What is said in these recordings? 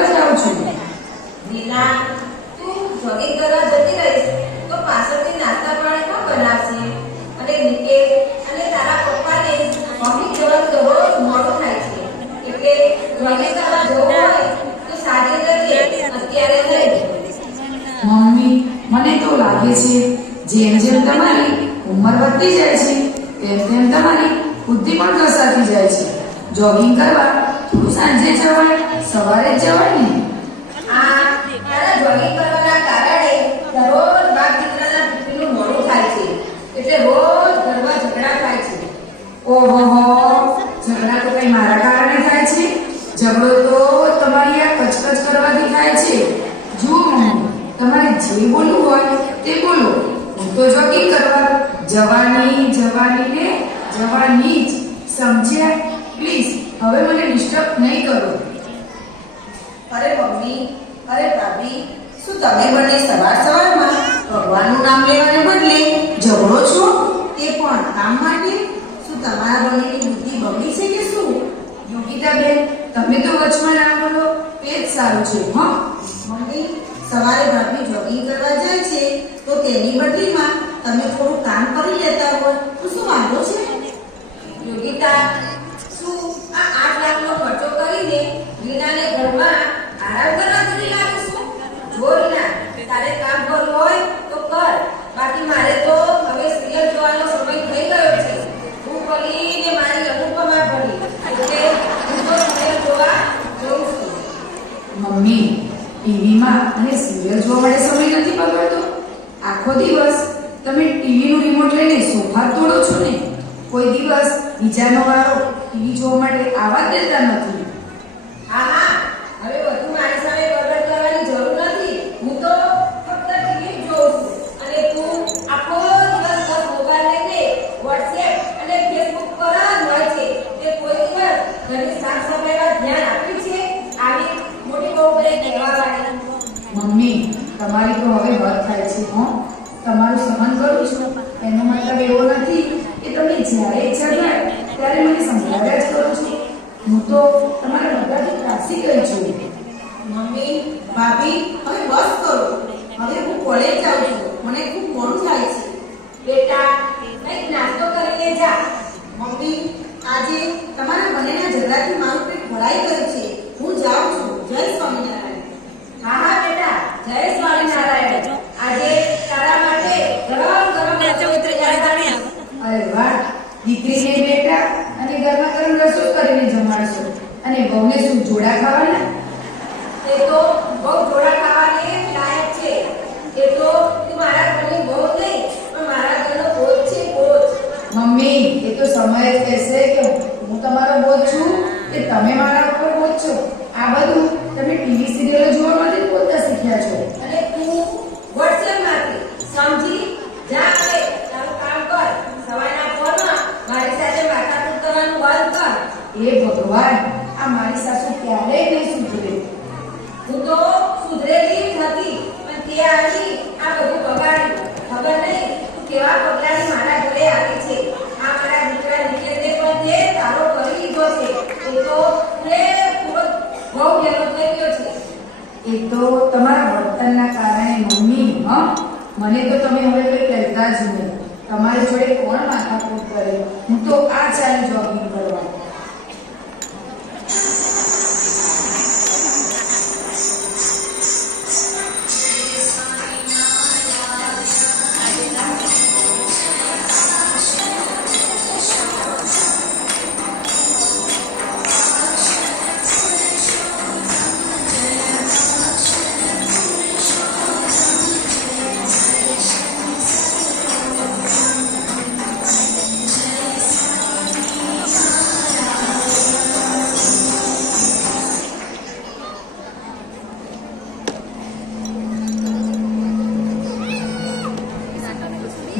કરવા જાઉં છું. રીના, તું જોગિંગ કરવા જતી રહીશ તો પાછળથી નાસ્તા પાણી કોણ બનાવશે? અને નિકેત અને તારા પપ્પાને ઓફિસ જવાનું દરરોજ મોડું થાય છે. એટલે જોગિંગ કરવા જવું હોય તો સારી રીતે અત્યારે નહીં. મમ્મી, મને તો લાગે છે જેમ જેમ તમારી ઉંમર વધતી જાય છે તેમ તેમ તમારી બુદ્ધિ પણ ઘસાતી જાય છે. જોગિંગ કરવા થોડું સાંજે જવાય, સવારે જ જવાય ને. આ તારા જોગિંગ કરવાના કારણે દરરોજ બાપ દીકરાના ટિફિનનું મોડું થાય છે. એટલે રોજ ઘરમાં ઝઘડા થાય છે. ઓહો, ઝઘડા તો કઈ મારા કારણે થાય છે? ઝઘડો તો તમારી આ કચકચ કરવાથી થાય છે. જુઓ મમ્મી, તમારે જે બોલવું હોય તે બોલો. હું તો જોગિંગ કરવા જવાની ને જવાની જ. સમજ્યા? પ્લીઝ હવે મને ડિસ્ટર્બ નહીં કરો. અરે મમ્મી, અરે ભાભી, શું તમે બંને સવારમાં ભગવાનનું નામ લેવાને બદલે ઝઘડો છો? તે પણ કામ માટે? શું તમારા બંનેની બુદ્ધિ બગડી છે કે શું? યોગિતાબેન, તમે તો વચમાં ના બોલો તે જ સારું છે. હા મમ્મી, સવારે ભાભી જોગિંગ કરવા જાય છે તો તેની બદલીમાં તમે થોડું કામ કરી લેતા હોય તો શું વાંધો છે? યોગિતા, શું આ 8 લાખનો ખર્ચો કરીને રીનાને ઘરમાં આરામ કરવા કરી લાવીશું? જો રીના, તારે કામ કરવું હોય તો કર, બાકી મારે તો હવે સિરિયલ જોવાનો સમય થઈ ગયો છે. હું ભલી ને મારી અનુપમા ભલી, એટલે હું તો સિરિયલ જોવા જઉં છું. મમ્મી, ટીવીમાં અને સિરિયલ જોવા માટે સમય નથી બગાડતો. આખો દિવસ તમે ટીવીનું રિમોટ લઈને સોફા તોડો છો ને. કોઈ દિવસ બીજાનો વારો ટીવી જોવા માટે આવવા દેતા નથી. હા હા, હવે વધુ મારી સામે બગાડ કરવાની જરૂર નથી. હું તો ફક્ત ટીવી જોઉં છું અને તું આખો દિવસ બસ મોબાઈલ લઈને વોટ્સએપ અને ફેસબુક પર જ હોય છે. તે કોઈ દિવસ ઘરની સાફ સફાઈમાં ધ્યાન આપ્યું છે? આવી મોટી બહુ બને કહેવાવાળી. મમ્મી, તમારી તો હવે હદ થાય છે. તમારું સહન કરું છું એનો મતલબ એવો નથી કે તમે જ્યારે ઈચ્છા થાય ત્યારે મને સંભળાવ્યા જ કરો છો. હું તો તમારા બધાથી ત્રાસી ગઈ છું. મમ્મી, ભાભી, હવે બસ કરો. હવે હું કોલેજ જાઉં છું. મને ખૂબ મોડું થાય છે. બેટા, કંઈક નાસ્તો કરીને જા. મમ્મી, આજે તમારા બંનેના ઝઘડાથી મારું પેટ ભરાઈ ગયું છે. હું જાઉં છું. જય સ્વામિનારાયણ. હા હા બેટા, જય સ્વામિનારાયણ. આજે તારા માટે ગરમ ગરમ રસોઈ તૈયાર કરી. અરે વાહ, દીકરીને બેટા અને ગરમા ગરમ રસોઈ કરીને જમાડશો. અને વહુને શું જોડા ખાવાના? તે તો બહુ જોડા ખાવાને લાયક છે. એ તો તું મારા ઘરની બહુ નહીં પણ મારા ઘરનો બોજ છે, બોજ. મમ્મી, એ તો સમય જ કહેશે કે હું તમારો બોજ છું કે તમે મારા ઉપર બોજ છો. આ બધું તમે ટીવી સિરિયલો જોવામાંથી બોલતા શીખ્યા છો. અને તું વોટ્સએપમાંથી સમજી જા. હવે તારું કામ કર. સવારના ફોનમાં મારી સાથે માથાકૂટ કરવાનું બંધ કર. એ ભગવાન, આ મારી સાસુ ક્યારેય નહીં સુધરે. હું તો સુધરેલી જ હતી પણ તે આવી આ બધું બગાડ્યું. ખબર નહીં તું કેવા પગલાંની મારા ઘરે આવી છે. આ મારા દીકરા નિકેતને પણ તે તારો કરી લીધો છે. એ તો પૂરો બહુ ગેલો થઈ ગયો છે. એ તો તમારા વર્તનના કારણે મમ્મી. મને તો તમે હવે કંઈ કહેતા જ નહીં. તમારી જોડે કોણ માથાકૂટ કરે? હું તો આ ચાલી જોગિંગ કરવા.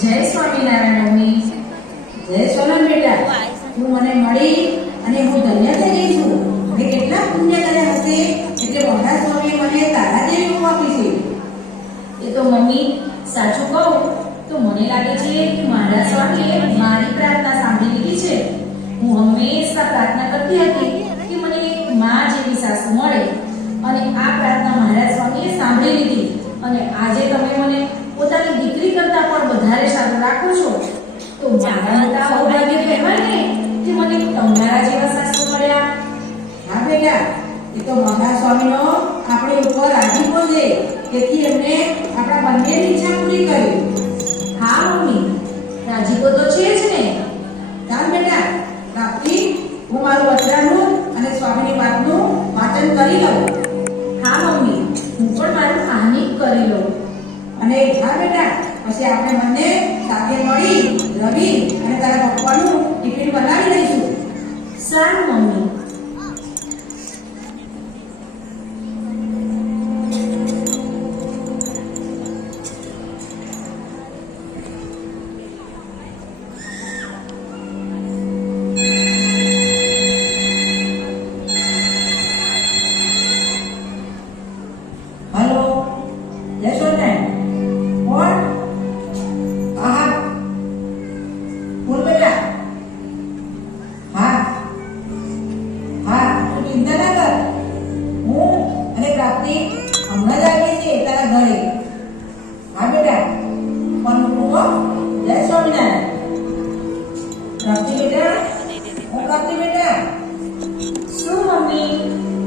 જય સ્વામિનારાયણ મમ્મી. જય સોનલ બેટા, તું મને મળી અને હું ધન્ય થઈ ગઈ છું. મેં કેટલા પુણ્ય કર્યા હશે એટલે મોટા સ્વામીએ મને તારા જેવી વહુ આપી છે. એ તો મમ્મી, સાચું કહું તો મને લાગે છે કે મારા સ્વામીએ મારી પ્રાર્થના સાંભળી લીધી છે. હું હંમેશા પ્રાર્થના કરતી હતી કે મને એક માં જેવી સાસુ મળે. અને આ પ્રાર્થના મહારાજ સ્વામીએ સાંભળી લીધી અને આજે તમે મને પોતાની દીકરી કરતાં પણ વધારે સારું રાખો છો તો મારા મોટા સૌભાગ્ય કહેવાય ને કે મને તમારા જેવા સાસુ મળ્યા. હા બેટા, એ તો મહારાજ સ્વામીનો આપણી ઉપર રાજીપો છે, તેથી એમને આપણા બંનેની ઈચ્છા પૂરી કરી. હા મમ્મી, રાજીપો તો છે જ ને. ચાલ બેટા, પ્રાપ્તિ, હું મારું વચરાનું અને સ્વામીની વાતનું વાંચન કરી લઉં. હા મમ્મી, હું પણ મારું આહ્નિક કરી લઉં. અને હા બેટા, પછી આપણે બંને સાથે મળી રવિ અને તારા પપ્પાનું ટિફિન બનાવી લઈશું. સારું મમ્મી. હલો, જય સ્વામિનારાયણ. કોણ? હા, બોલ બેટા. હા હા, તું ચિંતા ના કર. હું અને પ્રાપ્તિ હમણાં જ આવીએ છીએ તારા ઘરે. હા બેટા, પણ મૂકું. જય સ્વામિનારાયણ. પ્રાપ્તિ બેટા, હું પ્રાપ્તિ બેટા. શું મમ્મી,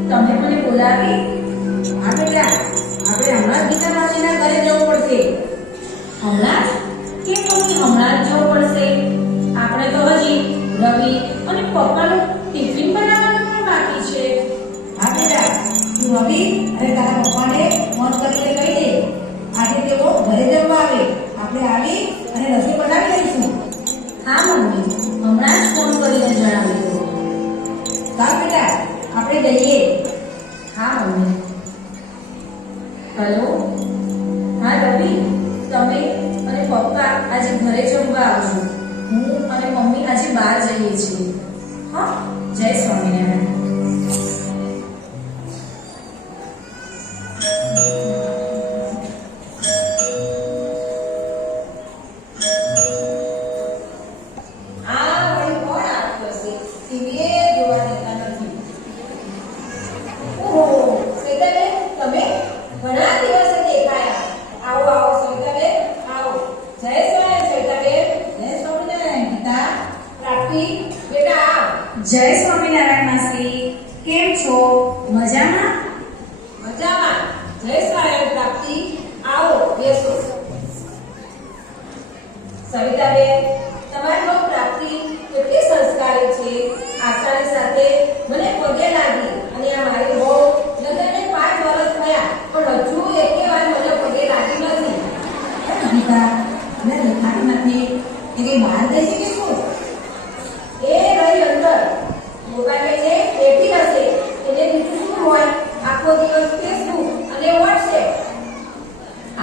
તમે મને બોલાવી? હા બેટા, આપણે હમણાં જ ગીતા માસીના ઘરે જવું પડશે. હમણાં જ? કેમ મમ્મી હમણાં જ જવું પડશે? આપણે તો હજી રવિ અને પપ્પાનું ટિફિન બનાવવાનું પણ બાકી છે. હા બેટા, તું રવિ અને તારા પપ્પાને ફોન કરીને કહી દે. આજે તેઓ ઘરે જમવા આવે. આપણે આવી અને રસોઈ બનાવી લઈશું. હા મમ્મી, હમણાં જ ફોન કરીને જણાવી દો. ચાલ બેટા, આપણે જઈએ. હા મમ્મી. હલો, હા રવિ, તમે અને પપ્પા આજે ઘરે જમવા આવજો. હું અને મમ્મી આજે બહાર જઈએ છીએ. હા, જય સ્વામિનારાયણ. આ વળી કોણ આવ્યું હશે? ટીવીએ જોવા દેતા નથી. ઓહો, શ્વેતાબેન, તમે ઘણા દિવસે દેખાયા. આવો આવો શ્વેતાબેન, આવો. જય સ્વામિનારાયણ શ્વેતાબેન. જય સ્વામિનારાયણ ગીતા. પ્રાપ્તિ, બેટા આવ. જય સ્વામિનારાયણ માસી, કેમ છો? મજામાં? મજામાં. જય સ્વામિનારાયણ પ્રાપ્તિ, આવો બેસો. સવિતાબેન, તમારી બહુ પ્રાપ્તિ કેટલી સંસ્કારી છે. આચાર્ય સાથે મને પગે લાગી અને આ મારી બહુ લગ્નને 5 વર્ષ થયા પણ હજુ એકે વાર મને પગે લાગી નથી. ગીતા, મને દેખાતી નથી. એ કઈ બહાર ગઈ છે કે શું? એ રહી અંદર. મોબાઈલ લઈને બેઠી હશે. એને બીજું શું હોય? આખો દિવસ ફેસબુક અને વોટ્સએપ.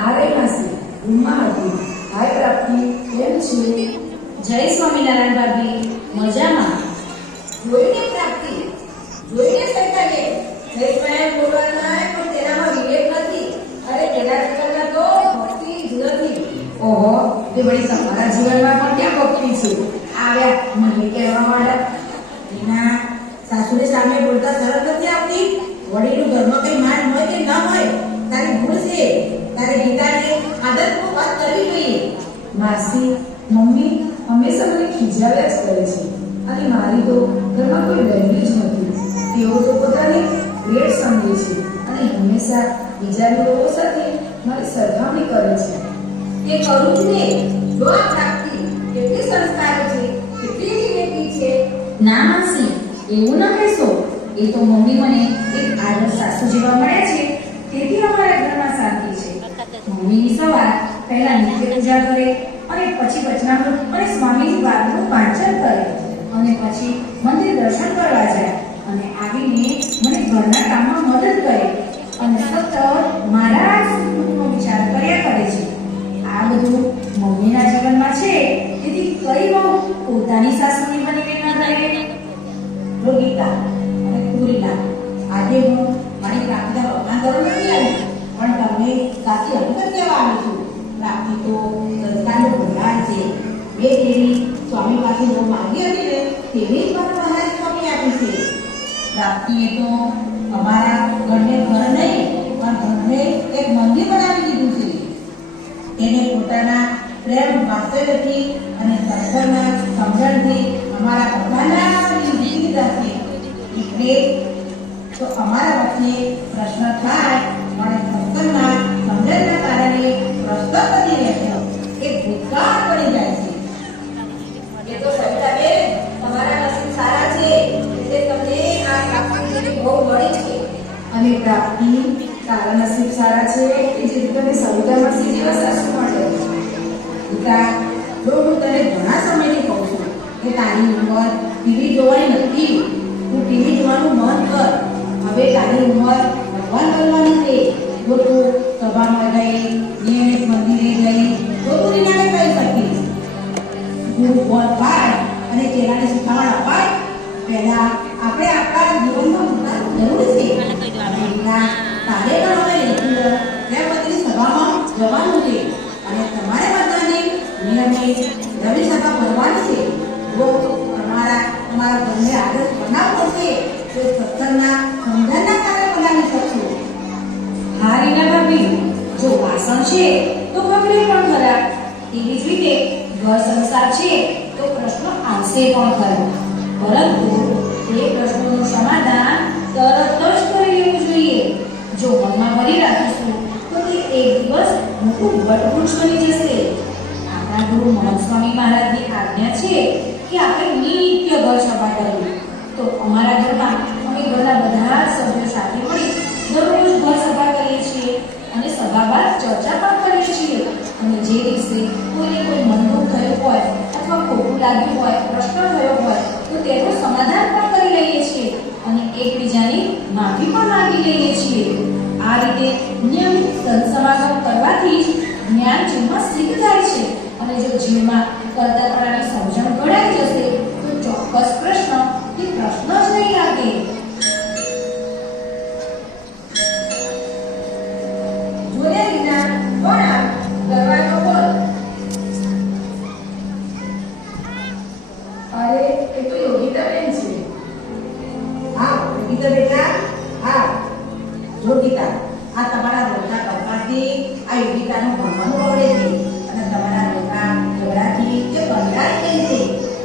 આ રહી માસી, રૂમમાં હતી. હાય પ્રાપ્તિ, કેમ છે? જય સ્વામિનારાયણ ભાભી, મજામાં? જોઈને પ્રાપ્તિ, જોઈને સૈતાબેન. જય સ્વામિનારાયણ બોલવાના પણ તેનામાં વિવેક નથી. અરે તેના જીવનમાં તો ભક્તિ જ નથી. ઓહો, તે વળી તમારા જીવનમાં પણ ક્યાં ભક્તિ છે? આવ્યા મને કહેવા માંડ્યા. એના સાસુની સામે બોલતા શરમ નથી આવતી. વડીલનું ઘરમાં કઈ માન હોય કે ન હોય, તારી ભૂલ છે. તારે ગીતાને આદરપૂર્વક વાત કરવી જોઈએ. માસી, મમ્મી હંમેશા મને ખીજાવ્યા જ કરે છે અને મારી તો ઘરમાં કોઈ વેલ્યુ જ નથી. તેઓ તો પોતાની ગ્રેડ સમજે છે અને હંમેશા બીજા લોકો સાથે મારી સરખામણી કરે છે. તે કરું જ ને. જો આ પ્રાપ્તિ કેટલી સંસ્કારી છે, કેટલી વિવેકી છે. ના માસી, એવું ન કહેશો. એ તો મમ્મી મને એક આદર્શ સાસુ જેવા મળ્યા છે, તેથી અમારા ઘરમાં શાંતિ છે. મમ્મીની સવાર પહેલા નિત્ય પૂજા કરે અને પછી વચનામૃત અને સ્વામીની વાતનું વાંચન કરે અને પછી મંદિર દર્શન કરવા જાય અને આવીને મને ઘરના કામમાં મદદ કરે અને સતત મારા સુખનો વિચાર કર્યા કરે છે. આ બધું મમ્મીના જીવનમાં છે, તેથી કઈ બહુ પોતાની સાસુની બનીને ન રહે. રોગીતા અને પૂરીલા, આજે હું મારી પ્રાપ્તિના વખાણ કરવા નથી આવી, પણ તમને સાચી હકીકત કહેવા આવી છું. પ્રાપ્તિ તો સંસ્કારનું ભંડાર છે. મેં તેવી સ્વામી પાસે જો માંગી હતી ને તેવી જ મને મહારાજ સ્વામી આપી છે. પ્રાપ્તિએ તો અમારા ઘરને ઘર અમારા બધાના દિલથી દર્શે એટલે તો અમારા વચ્ચે પ્રશ્ન થાય પણ સત્સંગના સમજણના કારણે પ્રશ્ન બની રહેશે એ ભૂતકાળ બની જાય છે. એ તો સવિતાબેન તમારા નસીબ સારા છે એટલે તમને આ પ્રાપ્તિ બહુ મળી છે. અને પ્રાપ્તિ તારા નસીબ સારા છે કે જે તને સવિતા માસી જેવા સાસુ મળે. ગીતા, જો હું તને ઘણા સમયથી કહું છું કે તારી ઉંમર ટીવી જોવાની નથી, તું ટીવી જોવાનું મન કર. હવે તારી ઉંમર ભગવાન બનવાની છે. જો તું સભામાં ગઈ, નિયમિત મંદિરે ગઈ તો તું રીનાને કહી શકીશ. ગુરુ બોલ પાડ અને ચેલાને શીખવાડ અપાય. પહેલા આપણે આપણા જીવનમાં ઉતારવું જરૂર છે. અને રીના, તારે પણ હવે રેગ્યુલર પ્રેમવતીની સભામાં જવાનું છે અને તમારે બધાને નિયમિત રવિ સભા ભરવાની છે. જો તમારા ઘરને આદર્શ બનાવવો છે તો સત્સંગના સમજણના કારણે બનાવી શકશો. હા રીના ભાભી, જો વાસણ છે તો બગડે પણ ખરા, તેવી જ રીતે ઘર સંસાર છે તો પ્રશ્નો આવશે પણ ખરા, પરંતુ તે પ્રશ્નોનું સમાધાન તરત જ કરી લેવું જોઈએ. જો મનમાં ભરી રાખીશું તો તે એક દિવસ મોટું વટવૃક્ષ બની જશે. આપણા ગુરુ મહંત સ્વામી મહારાજની આજ્ઞા છે કે આપણે નિત્ય ઘર સભા કરવી. તો અમારા ઘરમાં અમે ઘરના બધા જ સભ્યો સાથે મળી દરરોજ ઘર સભા કરીએ છીએ અને સભા બાદ ચર્ચા પણ કરીએ છીએ. અને જે દિવસે કોઈને કોઈ મનદુખ થયું હોય અથવા ખોટું લાગ્યું હોય, પ્રશ્ન થયો હોય તો તેનું સમાધાન પણ કરી લઈએ છીએ અને એકબીજાની માફી પણ માંગી લઈએ છીએ. આ રીતે નિયમિત સત્સમાગમ કરવાથી જ જ્ઞાન જીવમાં સિદ્ધ થાય છે અને જો જીવમાં કરતાપણાની સમજણ ઘડાઈ જશે તો ચોક્કસ પ્રશ્ન એ પ્રશ્ન જ નહીં લાગે. જોને રીના, કોણ આ? દરવાજો ખોલ. અરે એ તો યોગિતાબેન છે. હા ગીતા બેટા, હા. જો ગીતા, આ તમારા રોજના કરવાથી આ યોગિતાનું ભણવાનું આવડે છે અને તમારા રોજના ઝઘડાથી જે કંટાળી ગઈ છે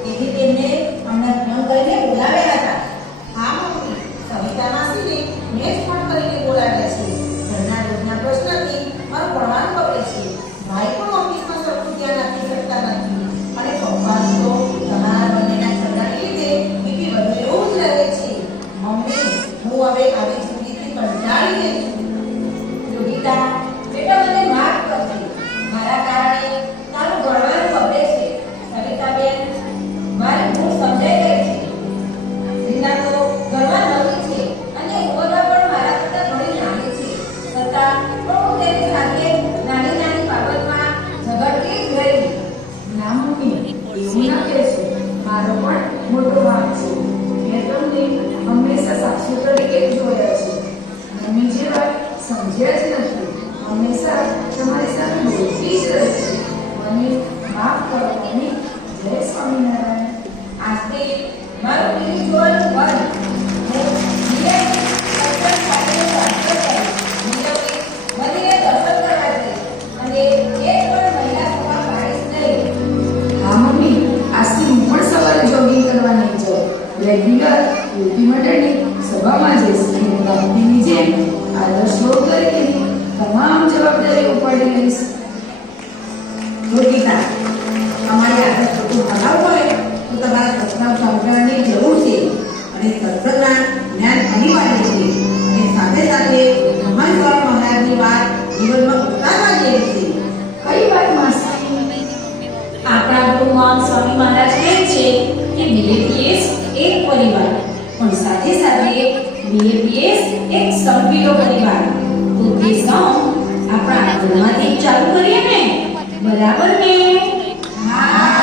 તેથી તેમને અમને ફોન કરીને બોલાવ્યા હતા. હા મમ્મી, સવિતા માસીને મેં જ ફોન કરીને બોલાવ્યા છે. ઘરના રોજના પ્રશ્નથી મારું ભણવાનું બગડે છે. ભાઈ પણ ઓફિસમાં સરખું ધ્યાન આપી શકતા નથી અને પપ્પાનું તો તમારા બંનેના ઝઘડાને લીધે બીપી વધુ એવું જ રહે છે. મમ્મી, હું હવે આવી જિંદગીથી કંટાળી ગઈ છું. યોગિતા, બેટા મને માફ કરજે. મારા કારણે તારું ભણવાનું બગડે છે. સવિતાબેન, મારી ભૂલ સમજાઈ ગઈ છે. રીના તો ઘરમાં નવી છે અને ઉંમરમાં પણ મારા કરતાં ઘણી નાની છે. છતાં પણ હું તેની સાથે નાની નાની બાબતમાં ઝઘડતી જ રહી. ના મમ્મી, એવું ના કહેશો. મારો પણ મોટો ભાગ છે. મેં તમને હંમેશા સાસુ તરીકે જ જોયા છે. મમ્મી જેવા સમજ્યા જ નથી. હંમેશા તમારી સાથે બોલતી જ રહે છે. મને માફ કરો મમ્મી. જય સ્વામિનારાયણ. આજથી મારું ટીવી જોવાનું બંધ. હું નિયમિત સત્સંગ સાથેનો પ્રાર્થના કરીશ. નિયમિત મંદિરે દર્શન કરવા જઈશ અને એક પણ મહિલા સભા પાડીશ નહીં. હા મમ્મી, આજથી હું પણ સવારે જોગિંગ કરવા નહીં જાઉં. રેગ્યુલર યુવતી મંડળની સભામાં જઈશ. હું પ્રાપ્તિની જેમ આદર્શ શ્લોક તરીકેની તમામ જવાબદારી ઉપાડી લઈશ. યોગિતા, તમારી આદત ખોટું ભણાવવું હોય તો તમારા સત્સંગ સંકલનની જરૂર છે અને સત્સંગના જ્ઞાન અનિવાર્ય છે અને સાથે સાથે મહાન સ્વામી મહારાજની વાત જીવનમાં ઉતારવા જેવી છે. કઈ વાત માસી? આપણા ગુરુ મહંત સ્વામી મહારાજ કહે છે કે BAPS એક પરિવાર, પણ સાથે સાથે BAPS એક સંપીડો પરિવાર. તો તે સૌ આપણા ઘરમાંથી ચાલુ કરીએ ને, બરાબર ને? હા